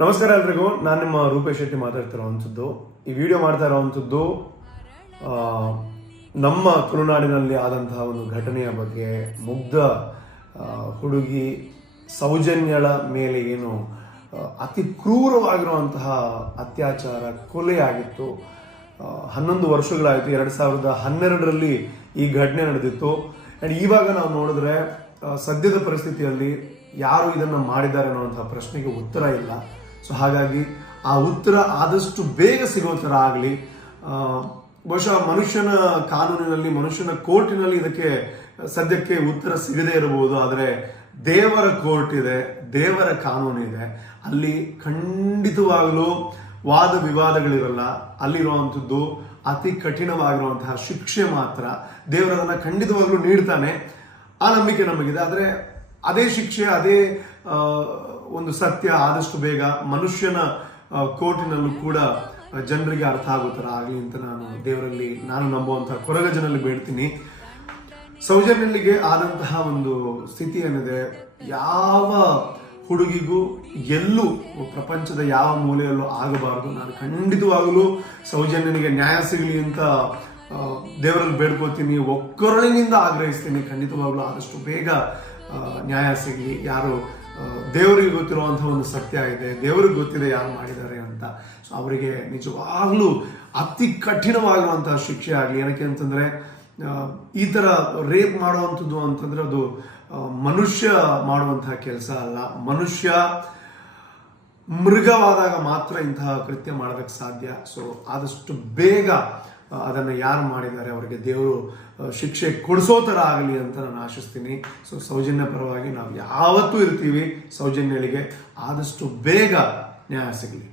ನಮಸ್ಕಾರ ಎಲ್ರಿಗೂ. ನಾನು ನಿಮ್ಮ ರೂಪೇಶ್ ಶೆಟ್ಟಿ ಮಾತಾಡ್ತಿರೋವಂಥದ್ದು ಈ ವಿಡಿಯೋ ಮಾಡ್ತಾ ಇರೋವಂಥದ್ದು ನಮ್ಮ ತುಳುನಾಡಿನಲ್ಲಿ ಆದಂತಹ ಒಂದು ಘಟನೆಯ ಬಗ್ಗೆ ಮುಗ್ಧ ಹುಡುಗಿ ಸೌಜನ್ಯಳ ಮೇಲೆ ಏನು ಅತಿ ಕ್ರೂರವಾಗಿರುವಂತಹ ಅತ್ಯಾಚಾರ ಕೊಲೆಯಾಗಿತ್ತು ಆಗಿತ್ತು. ಹನ್ನೊಂದು ವರ್ಷಗಳಾಯಿತು, ಎರಡು ಸಾವಿರದ ಹನ್ನೆರಡರಲ್ಲಿ ಈ ಘಟನೆ ನಡೆದಿತ್ತು. ಆ್ಯಂಡ್ ಇವಾಗ ನಾವು ನೋಡಿದ್ರೆ ಸದ್ಯದ ಪರಿಸ್ಥಿತಿಯಲ್ಲಿ ಯಾರು ಇದನ್ನು ಮಾಡಿದ್ದಾರೆ ಅನ್ನೋವಂಥ ಪ್ರಶ್ನೆಗೆ ಉತ್ತರ ಇಲ್ಲ. ಸೊ ಹಾಗಾಗಿ ಆ ಉತ್ತರ ಆದಷ್ಟು ಬೇಗ ಸಿಗೋ ಥರ ಆಗಲಿ ಬಹುಶಃ ಮನುಷ್ಯನ ಕಾನೂನಿನಲ್ಲಿ, ಮನುಷ್ಯನ ಕೋರ್ಟಿನಲ್ಲಿ ಇದಕ್ಕೆ, ಸದ್ಯಕ್ಕೆ ಉತ್ತರ ಸಿಗದೇ ಇರಬಹುದು. ಆದರೆ ದೇವರ ಕೋರ್ಟ್ ಇದೆ, ದೇವರ ಕಾನೂನು ಇದೆ. ಅಲ್ಲಿ ಖಂಡಿತವಾಗಲೂ ವಾದ ವಿವಾದಗಳಿರಲ್ಲ. ಅಲ್ಲಿರುವಂಥದ್ದು ಅತಿ ಕಠಿಣವಾಗಿರುವಂತಹ ಶಿಕ್ಷೆ ಮಾತ್ರ. ದೇವರದನ್ನ ಖಂಡಿತವಾಗಲೂ ನೀಡ್ತಾನೆ. ಆ ನಂಬಿಕೆ ನಮಗಿದೆ. ಆದರೆ ಅದೇ ಶಿಕ್ಷೆ, ಅದೇ ಒಂದು ಸತ್ಯ ಆದಷ್ಟು ಬೇಗ ಮನುಷ್ಯನ ಕೋಟಿನಲ್ಲೂ ಕೂಡ ಜನರಿಗೆ ಅರ್ಥ ಆಗೋ ಥರ ಆಗಲಿ ಅಂತ ನಾನು ದೇವರಲ್ಲಿ, ನಾನು ನಂಬುವಂತಹ ಕೊರಗ ಜನರಲ್ಲಿ ಬೇಡ್ತೀನಿ. ಸೌಜನ್ಯಲ್ಲಿಗೆ ಆದಂತಹ ಒಂದು ಸ್ಥಿತಿ ಏನಿದೆ, ಯಾವ ಹುಡುಗಿಗೂ ಎಲ್ಲೂ ಪ್ರಪಂಚದ ಯಾವ ಮೂಲೆಯಲ್ಲೂ ಆಗಬಾರದು. ನಾನು ಖಂಡಿತವಾಗಲೂ ಸೌಜನ್ಯನಿಗೆ ನ್ಯಾಯ ಸಿಗಲಿ ಅಂತ ದೇವರಲ್ಲಿ ಬೇಡ್ಕೋತೀನಿ ಒಕ್ಕೊರಳಿನಿಂದ ಆಗ್ರಹಿಸ್ತೀನಿ. ಖಂಡಿತವಾಗಲೂ ಆದಷ್ಟು ಬೇಗ ನ್ಯಾಯ ಸಿಗಲಿ. ಯಾರು ದೇವರಿಗೆ ಗೊತ್ತಿರುವಂಥ ಒಂದು ಸತ್ಯ ಇದೆ, ದೇವರಿಗೆ ಗೊತ್ತಿದೆ ಯಾರು ಮಾಡಿದ್ದಾರೆ ಅಂತ. ಸೊ ಅವರಿಗೆ ನಿಜವಾಗ್ಲೂ ಅತಿ ಕಠಿಣವಾಗಿರುವಂತಹ ಶಿಕ್ಷೆ ಆಗಲಿ, ಏನಕ್ಕೆ ಅಂತಂದ್ರೆ ಈ ತರ ರೇಪ್ ಮಾಡುವಂಥದ್ದು ಅಂತಂದ್ರೆ ಅದು ಮನುಷ್ಯ ಮಾಡುವಂತಹ ಕೆಲಸ ಅಲ್ಲ. ಮನುಷ್ಯ ಮೃಗವಾದಾಗ ಮಾತ್ರ ಇಂತಹ ಕೃತ್ಯ ಮಾಡೋದಕ್ಕೆ ಸಾಧ್ಯ. ಸೊ ಆದಷ್ಟು ಬೇಗ ಅದನ್ನು ಯಾರು ಮಾಡಿದ್ದಾರೆ, ಅವರಿಗೆ ದೇವರು ಶಿಕ್ಷೆ ಕೊಡಿಸೋ ಥರ ಆಗಲಿ ಅಂತ ನಾನು ಆಶಿಸ್ತೀನಿ. ಸೊ ಸೌಜನ್ಯ ಪರವಾಗಿ ನಾವು ಯಾವತ್ತೂ ಇರ್ತೀವಿ ಸೌಜನ್ಯಗಳಿಗೆ ಆದಷ್ಟು ಬೇಗ ನ್ಯಾಯ ಸಿಗಲಿ.